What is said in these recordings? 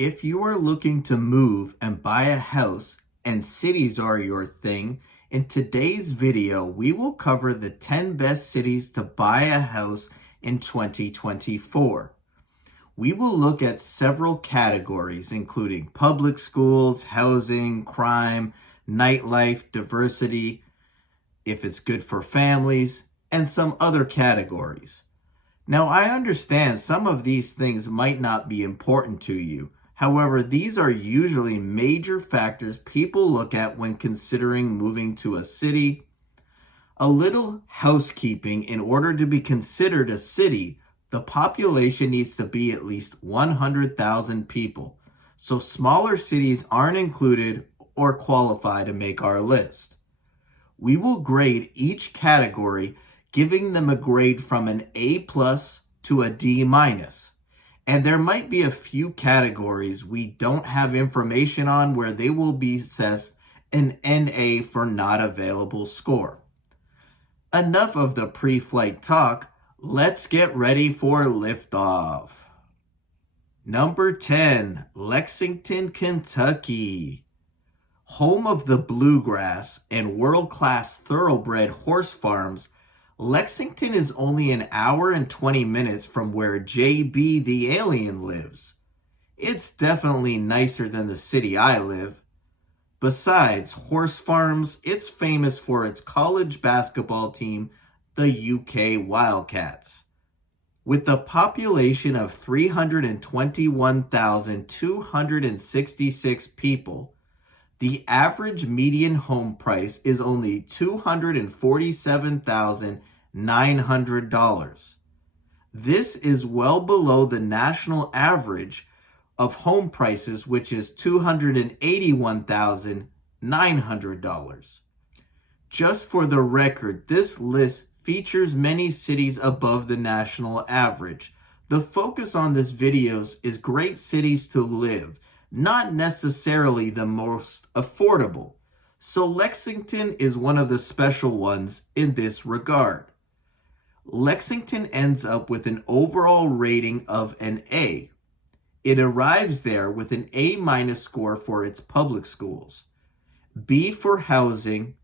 If you are looking to move and buy a house and cities are your thing, in today's video, we will cover the 10 best cities to buy a house in 2024. We will look at several categories, including public schools, housing, crime, nightlife, diversity, if it's good for families, and some other categories. Now, I understand some of these things might not be important to you. However, these are usually major factors people look at when considering moving to a city. A little housekeeping: in order to be considered a city, the population needs to be at least 100,000 people. So smaller cities aren't included or qualify to make our list. We will grade each category, giving them a grade from an A+ to a D-. And there might be a few categories we don't have information on where they will be assessed an NA for not available score. Enough of the pre-flight talk. Let's get ready for liftoff. Number 10, Lexington, Kentucky. Home of the bluegrass and world-class thoroughbred horse farms, Lexington is only an hour and 20 minutes from where JB the Alien lives. It's definitely nicer than the city I live. Besides horse farms, it's famous for its college basketball team, the UK Wildcats. With a population of 321,266 people, the average median home price is only $247,900. This is well below the national average of home prices, which is $281,900. Just for the record, this list features many cities above the national average. The focus on this video is great cities to live, not necessarily the most affordable. So Lexington is one of the special ones in this regard. Lexington ends up with an overall rating of an A. It arrives there with an A- score for its public schools, B for housing,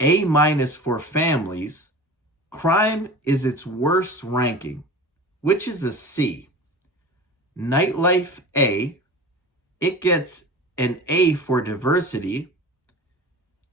A- for families. Crime is its worst ranking, which is a C. Nightlife, A. It gets an A for diversity.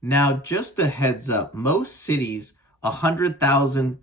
Now, just a heads up, most cities, 100,000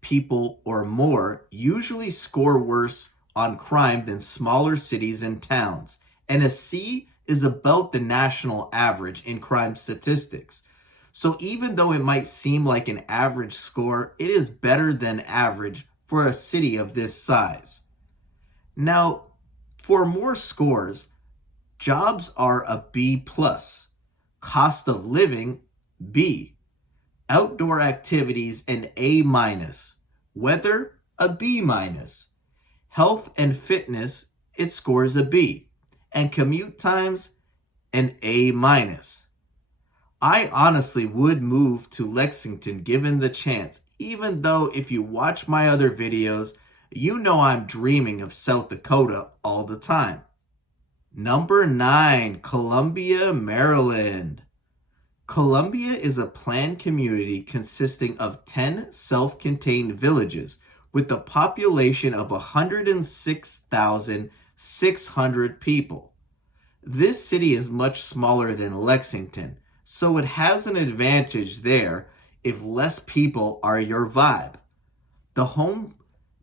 people or more, usually score worse on crime than smaller cities and towns. And a C is about the national average in crime statistics. So even though it might seem like an average score, it is better than average for a city of this size. Now, for more scores, jobs are a B+, cost of living, B, outdoor activities an A-, weather a B-, health and fitness it scores a B, and commute times an A-. I honestly would move to Lexington given the chance, even though if you watch my other videos, you know I'm dreaming of South Dakota all the time. Number 9, Colombia, Maryland. Colombia is a planned community consisting of 10 self-contained villages with a population of 106,600 people. This city is much smaller than Lexington, so it has an advantage there if less people are your vibe. The home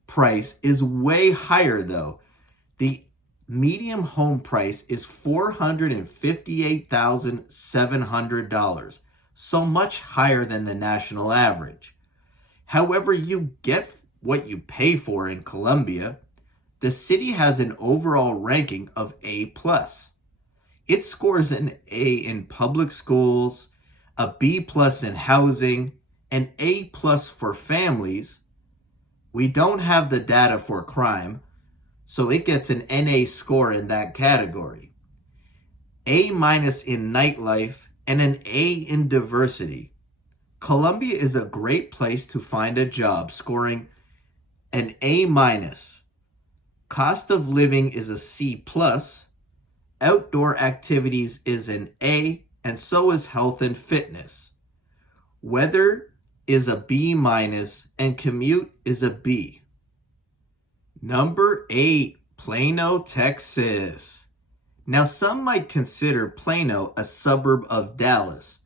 price is way higher though. The median home price is $458,700, so much higher than the national average. However, you get what you pay for in Colombia. The city has an overall ranking of A+. It scores an A in public schools, a B+ in housing, an A+ for families. We don't have the data for crime, so it gets an NA score in that category. A- in nightlife and an A in diversity. Colombia is a great place to find a job, scoring an A-. Cost of living is a C+, Outdoor activities is an A, and so is health and fitness. Weather is a B minus, and commute is a B. Number 8, Plano, Texas. Now, some might consider Plano a suburb of Dallas,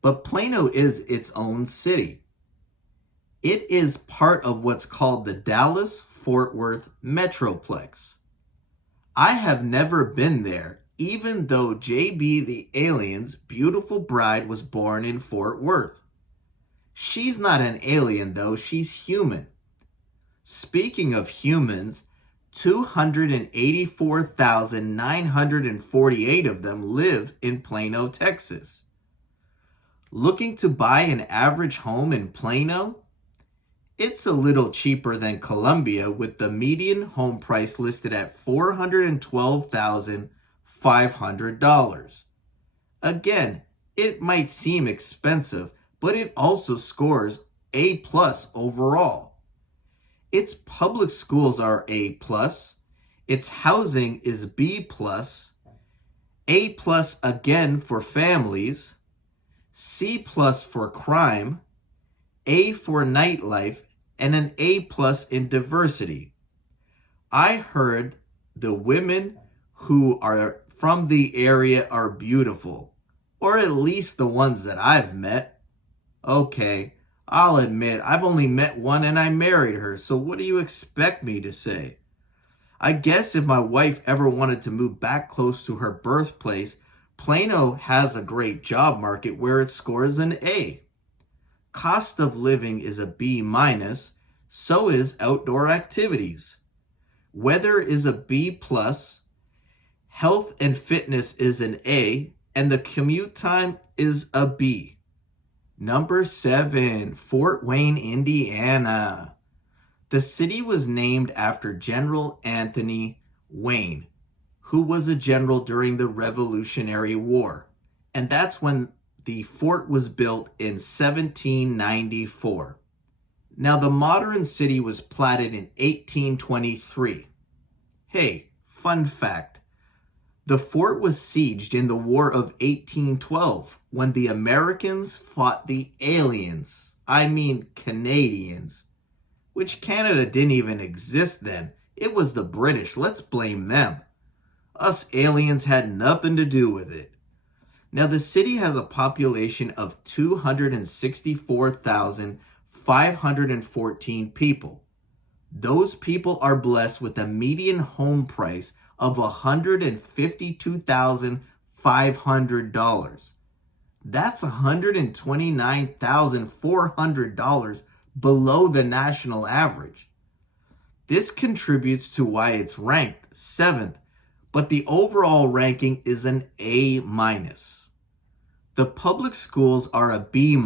but Plano is its own city. It is part of what's called the Dallas-Fort Worth Metroplex. I have never been there, even though JB the alien's beautiful bride was born in Fort Worth. She's not an alien though, she's human. Speaking of humans, 284,948 of them live in Plano, Texas. Looking to buy an average home in Plano? It's a little cheaper than Colombia, with the median home price listed at $412,500. Again, it might seem expensive, but it also scores A+ overall. Its public schools are A+, its housing is B+, A+ again for families, C+ for crime, A for nightlife, and an A+ in diversity. I heard the women who are from the area are beautiful, or at least the ones that I've met. Okay, I'll admit I've only met one and I married her, so what do you expect me to say? I guess if my wife ever wanted to move back close to her birthplace, Plano has a great job market where it scores an A. Cost of living is a B-, so is outdoor activities. Weather is a B+, health and fitness is an A, and the commute time is a B. Number 7, Fort Wayne, Indiana. The city was named after General Anthony Wayne, who was a general during the Revolutionary War, and that's when the fort was built in 1794. Now, the modern city was platted in 1823. Hey, fun fact. The fort was sieged in the War of 1812 when the Americans fought the aliens, Canadians, which Canada didn't even exist then. It was the British. Let's blame them. Us aliens had nothing to do with it. Now, the city has a population of 264,514 people. Those people are blessed with a median home price of $152,500. That's $129,400 below the national average. This contributes to why it's ranked 7th, but the overall ranking is an A-. The public schools are a B-.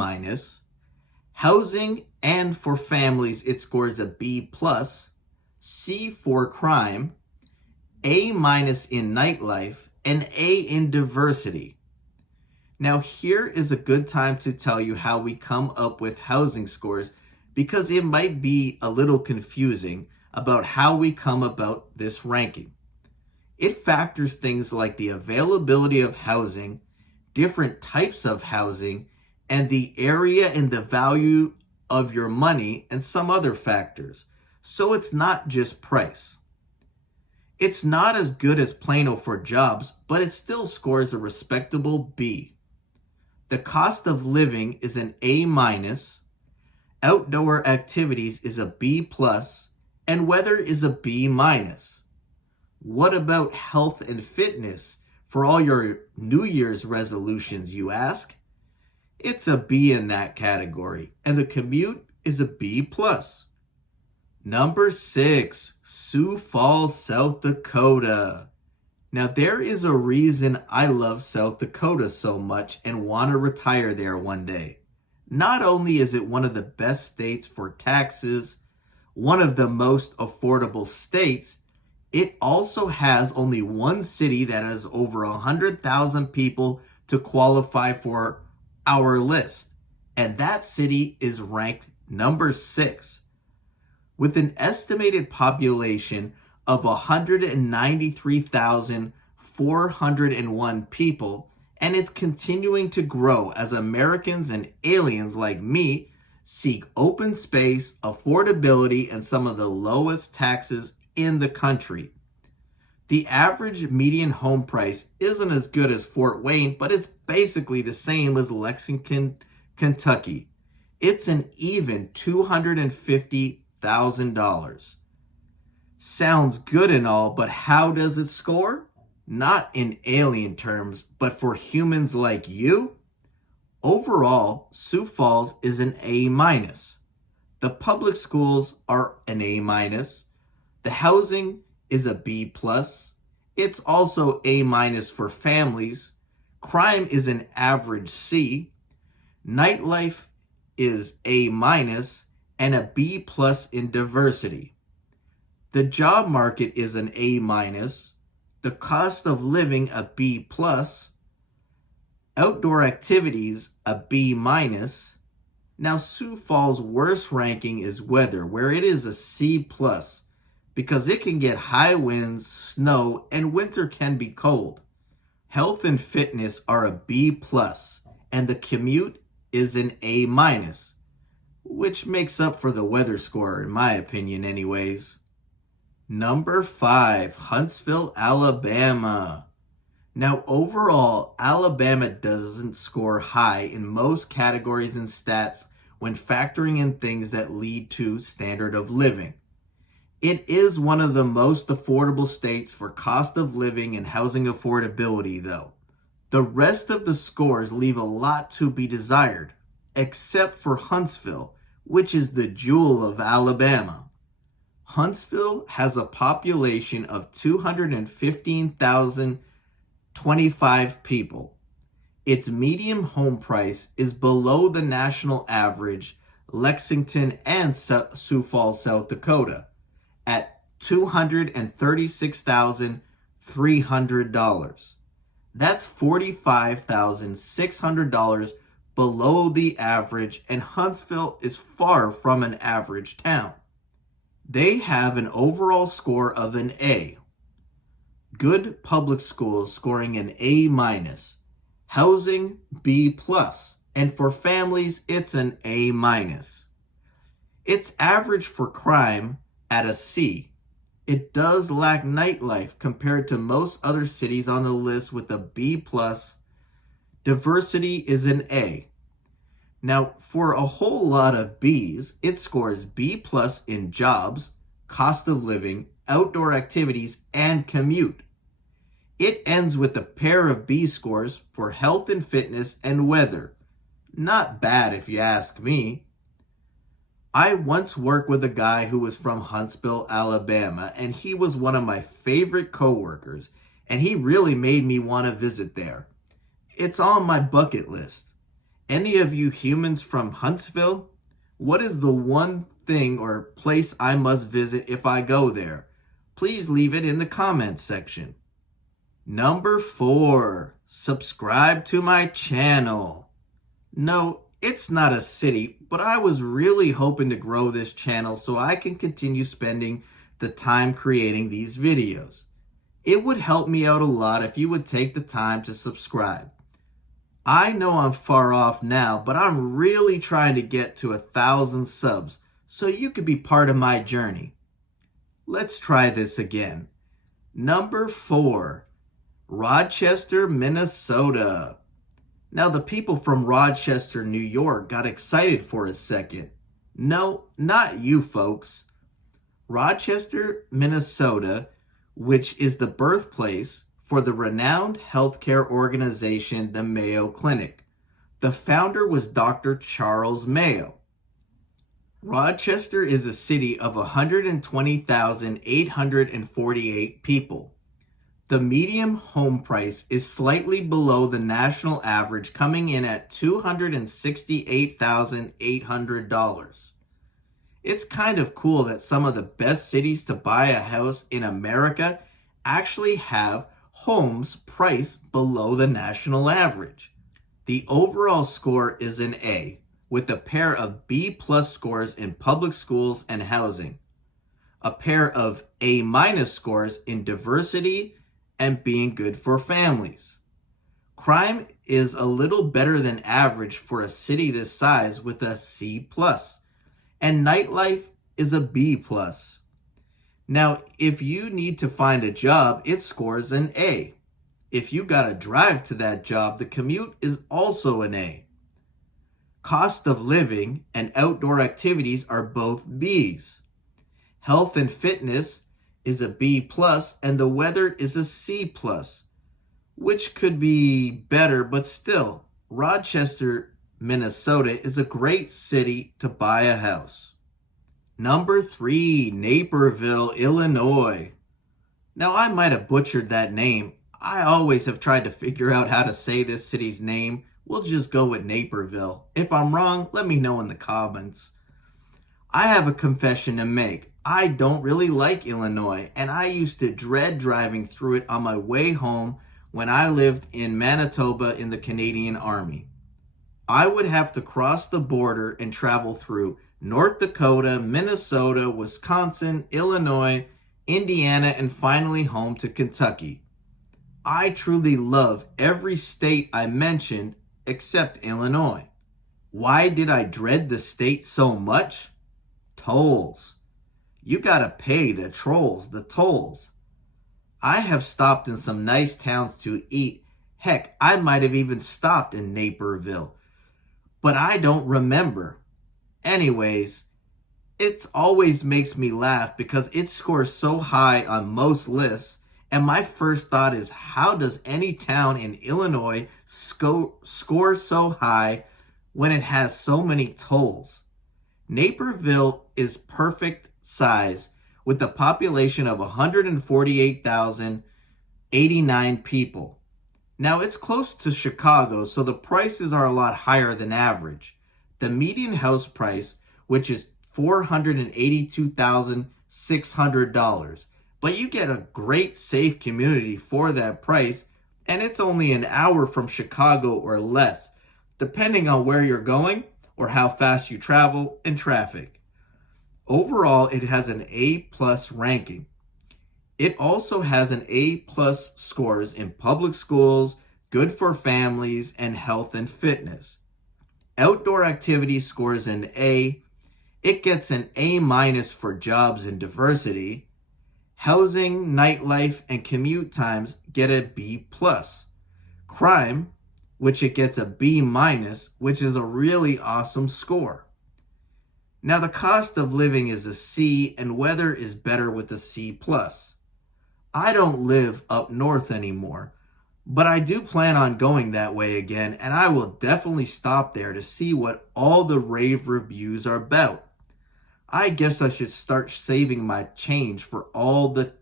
Housing and for families it scores a B+, C for crime, A- in nightlife, and A in diversity. Now here is a good time to tell you how we come up with housing scores, because it might be a little confusing about how we come about this ranking. It factors things like the availability of housing, different types of housing, and the area and the value of your money, and some other factors. So it's not just price. It's not as good as Plano for jobs, but it still scores a respectable B. The cost of living is an A-. Outdoor activities is a B+, and weather is a B-. What about health and fitness for all your New Year's resolutions, you ask? It's a B in that category, and the commute is a B+. Number 6, Sioux Falls, South Dakota. Now, there is a reason I love South Dakota so much and want to retire there one day. Not only is it one of the best states for taxes, one of the most affordable states, it also has only one city that has over 100,000 people to qualify for our list, and that city is ranked number 6. With an estimated population of 193,400 401 people, and it's continuing to grow as Americans and aliens like me seek open space, affordability, and some of the lowest taxes in the country. The average median home price isn't as good as Fort Wayne, but it's basically the same as Lexington, Kentucky. It's an even $250,000. Sounds good and all, but how does it score? Not in alien terms, but for humans like you? Overall, Sioux Falls is an A-. The public schools are an A-. The housing is a B+. It's also A- for families. Crime is an average C. Nightlife is A- and a B+ in diversity. The job market is an A-. The cost of living a B+. Outdoor activities a B-. Now Sioux Falls' worst ranking is weather, where it is a C+, because it can get high winds, snow, and winter can be cold. Health and fitness are a B+, and the commute is an A-, which makes up for the weather score, in my opinion anyways. Number 5, Huntsville, Alabama. Now overall, Alabama doesn't score high in most categories and stats when factoring in things that lead to standard of living. It is one of the most affordable states for cost of living and housing affordability though. The rest of the scores leave a lot to be desired, except for Huntsville, which is the jewel of Alabama. Huntsville has a population of 215,025 people. Its median home price is below the national average, Lexington and Sioux Falls, South Dakota, at $236,300. That's $45,600 below the average, and Huntsville is far from an average town. They have an overall score of an A. Good public schools scoring an A-. Housing B+, and for families it's an A-. It's average for crime at a C. It does lack nightlife compared to most other cities on the list with a B+. Diversity is an A. Now, for a whole lot of Bs, it scores B+ in jobs, cost of living, outdoor activities, and commute. It ends with a pair of B scores for health and fitness and weather. Not bad if you ask me. I once worked with a guy who was from Huntsville, Alabama, and he was one of my favorite coworkers, and he really made me want to visit there. It's on my bucket list. Any of you humans from Huntsville? What is the one thing or place I must visit if I go there? Please leave it in the comments section. Number 4, subscribe to my channel. No, it's not a city, but I was really hoping to grow this channel so I can continue spending the time creating these videos. It would help me out a lot if you would take the time to subscribe. I know I'm far off now, but I'm really trying to get to 1,000 subs so you could be part of my journey. Let's try this again. Number 4, Rochester, Minnesota. Now the people from Rochester, New York got excited for a second. No, not you folks. Rochester, Minnesota, which is the birthplace for the renowned healthcare organization, the Mayo Clinic. The founder was Dr. Charles Mayo. Rochester is a city of 120,848 people. The median home price is slightly below the national average, coming in at $268,800. It's kind of cool that some of the best cities to buy a house in America actually have homes priced below the national average. The overall score is an A, with a pair of B+ scores in public schools and housing, a pair of A- scores in diversity, and being good for families. Crime is a little better than average for a city this size with a C+, and nightlife is a B+. Now, if you need to find a job, it scores an A. If you gotta drive to that job, the commute is also an A. Cost of living and outdoor activities are both B's. Health and fitness is a B+, and the weather is a C+, which could be better, but still, Rochester, Minnesota is a great city to buy a house. Number 3, Naperville, Illinois. Now, I might have butchered that name. I always have tried to figure out how to say this city's name. We'll just go with Naperville. If I'm wrong, let me know in the comments. I have a confession to make. I don't really like Illinois, and I used to dread driving through it on my way home when I lived in Manitoba in the Canadian Army. I would have to cross the border and travel through North Dakota, Minnesota, Wisconsin, Illinois, Indiana, and finally home to Kentucky. I truly love every state I mentioned except Illinois. Why did I dread the state so much? Tolls. You gotta pay the tolls. I have stopped in some nice towns to eat. Heck, I might have even stopped in Naperville. But I don't remember. Anyways, it always makes me laugh because it scores so high on most lists. And my first thought is, how does any town in Illinois score so high when it has so many tolls? Naperville is perfect size with a population of 148,089 people. Now, it's close to Chicago, so the prices are a lot higher than average. The median house price, which is $482,600. But you get a great safe community for that price, and it's only an hour from Chicago or less, depending on where you're going or how fast you travel in traffic. Overall, it has an A+ ranking. It also has an A+ scores in public schools, good for families, and health and fitness. Outdoor activity scores an A. It gets an A- for jobs and diversity. Housing, nightlife, and commute times get a B+. Crime, which it gets a B-, which is a really awesome score. Now, the cost of living is a C, and weather is better with a C+. I don't live up north anymore, but I do plan on going that way again, and I will definitely stop there to see what all the rave reviews are about. I guess I should start saving my change for all the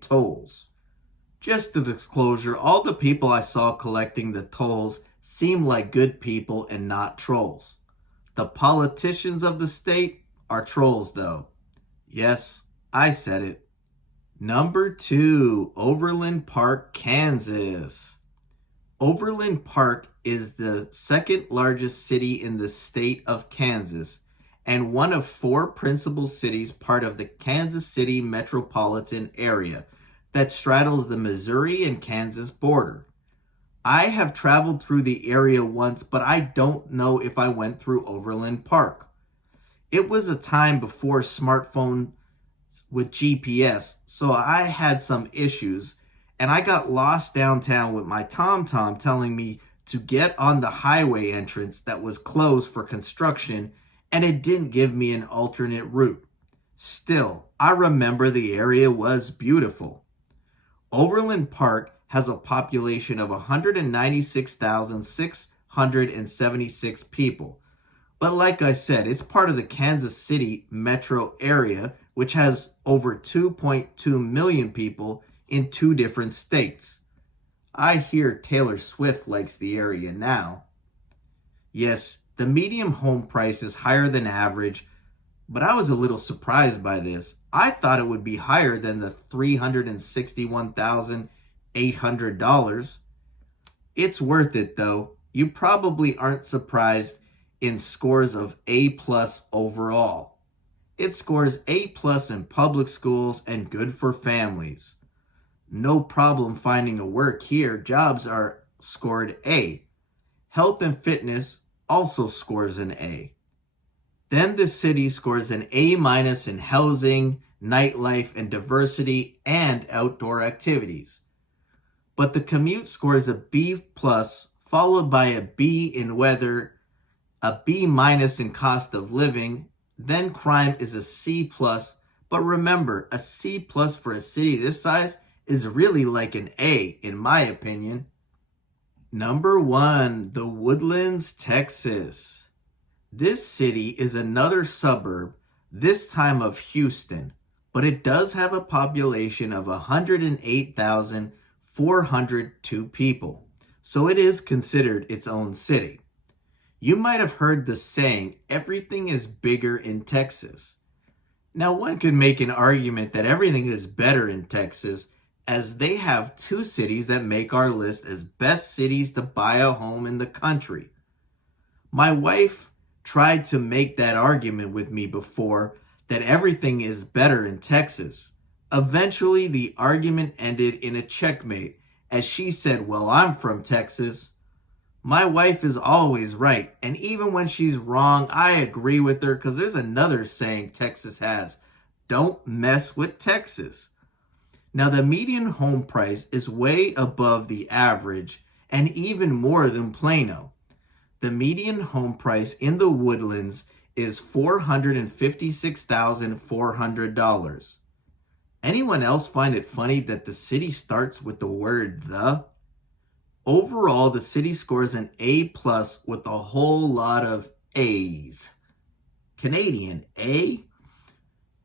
tolls. Just a disclosure, all the people I saw collecting the tolls seem like good people and not trolls. The politicians of the state are trolls, though. Yes, I said it. Number 2, Overland Park, Kansas. Overland Park is the second largest city in the state of Kansas and one of 4 principal cities part of the Kansas City metropolitan area that straddles the Missouri and Kansas border. I have traveled through the area once, but I don't know if I went through Overland Park. It was a time before smartphone with GPS, so I had some issues, and I got lost downtown with my TomTom telling me to get on the highway entrance that was closed for construction, and it didn't give me an alternate route. Still, I remember the area was beautiful. Overland Park has a population of 196,676 people. But like I said, it's part of the Kansas City metro area, which has over 2.2 million people in 2 different states. I hear Taylor Swift likes the area now. Yes, the median home price is higher than average, but I was a little surprised by this. I thought it would be higher than the $361,800. It's worth it though. You probably aren't surprised in scores of A+ overall. It scores A+ in public schools and good for families. No problem finding a work here. Jobs are scored A. Health and fitness also scores an A. Then the city scores an A- in housing, nightlife, and diversity, and outdoor activities. But the commute scores a B+, followed by a B in weather, a B- in cost of living, then crime is a C+, but remember, a C+ for a city this size is really like an A, in my opinion. Number 1, the Woodlands, Texas. This city is another suburb, this time of Houston, but it does have a population of 108,402 people, so it is considered its own city. You might have heard the saying, everything is bigger in Texas. Now, one could make an argument that everything is better in Texas, as they have 2 cities that make our list as best cities to buy a home in the country. My wife tried to make that argument with me before, that everything is better in Texas. Eventually, the argument ended in a checkmate, as she said, well, I'm from Texas. My wife is always right, and even when she's wrong, I agree with her, because there's another saying Texas has, don't mess with Texas. Now, the median home price is way above the average, and even more than Plano. The median home price in the Woodlands is $456,400. Anyone else find it funny that the city starts with the word the? Overall, the city scores an A+ with a whole lot of A's. Canadian, A?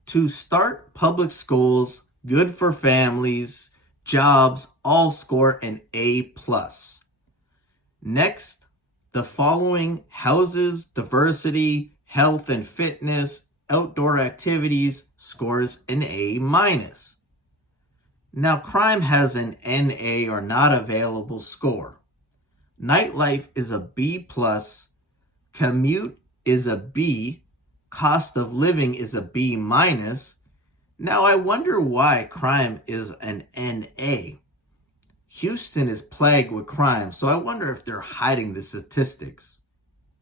To start, public schools, good for families, jobs, all score an A+. Next, the following houses, diversity, health and fitness, outdoor activities scores an A-. Now, crime has an NA or not available score. Nightlife is a B+, commute is a B, cost of living is a B-. Now, I wonder why crime is an NA. Houston is plagued with crime, so I wonder if they're hiding the statistics.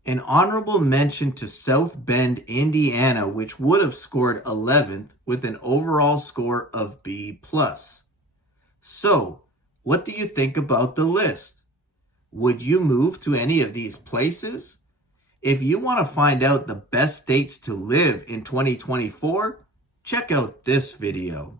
An honorable mention to South Bend, Indiana, which would have scored 11th with an overall score of B+. So, what do you think about the list? Would you move to any of these places? If you want to find out the best states to live in 2024, check out this video.